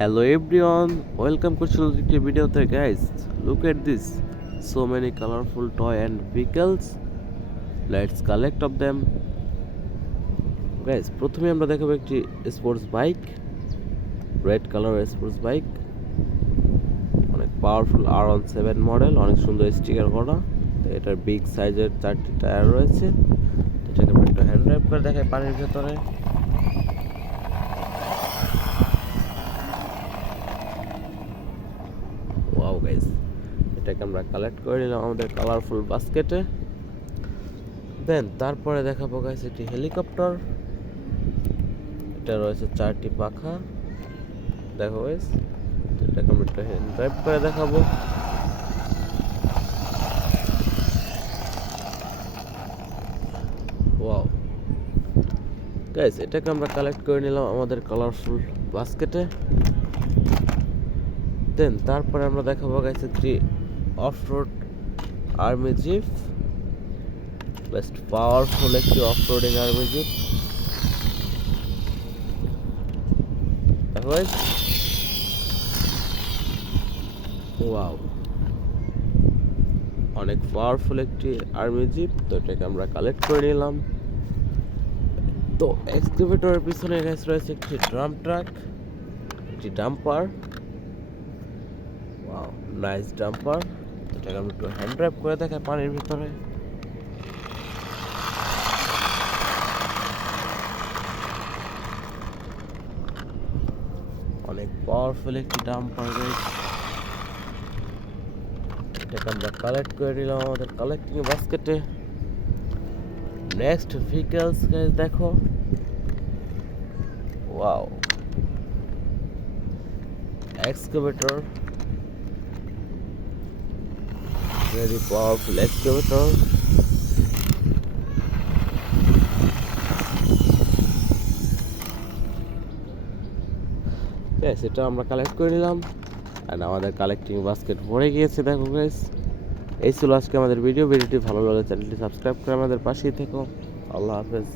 Hello everyone, welcome to video guys. Look at this, so many colorful toy and vehicles. Let's collect of them. Guys, প্রথমে আমরা দেখাবো একটি sports bike, red colour sports bike, অনেক powerful R17 model, অনেক সুন্দর sticker করা। এটার big সাইজের 4টি টায়ার রয়েছে। এটাকে আমরা একটু হ্যান্ড ড্রাইভ করে দেখাই পানির ভেতরে। ওয়াও গাইস, এটাকে আমরা কালেক্ট করে নিলাম আমাদের কালারফুল বাস্কেটে। দেন তারপরে দেখাবো গাইস একটি হেলিকপ্টার। এটা রয়েছে 4টি পাখা। দেখো গাইস, এটাকে আমরা একটু হ্যান্ড ড্রাইভ করে দেখাবো। ওয়াও গাইস, এটাকে আমরা কালেক্ট করে নিলাম আমাদের কালারফুল বাস্কেটে। দেন তারপরে আমরা দেখাবো গাইস একটি off road army jeep, best powerful একটি অফ-রোডিং আর্মি জিপ। দেখো গাইস, ওয়াও, অনেক পাওয়ারফুল একটি আর্মি জিপ। তো এটাকে আমরা কালেক্ট করে নিলাম। তো এক্সকাভেটরের পিছনে গাইস রয়েছে একটি ড্রাম ট্রাক, একটি ডাম্পার। Wow, nice dumper. তো এটাকে আমরা একটু হ্যান্ড ড্রাইভ করে দেখাই পানির ভিতরে। অনেক পাওয়ারফুল একটি ডাম্পার গাইস। এটাকে আমরা কালেক্ট করে নিলাম আমাদের কালেক্টিং বাস্কেটে। নেক্সট ভেহিকলস গাইস, দেখো, wow, excavator, very powerful excavator. Yes, এটা আমরা কালেক্ট করে নিলাম and আমাদের কালেক্টিং বাস্কেট ভরে গিয়েছে। দেখো গাইস, এই ছিল আজকে আমাদের ভিডিওটি ভালো লাগলে চ্যানেলটি সাবস্ক্রাইব করে আমাদের পাশেই থেকো। আল্লাহ হাফেজ।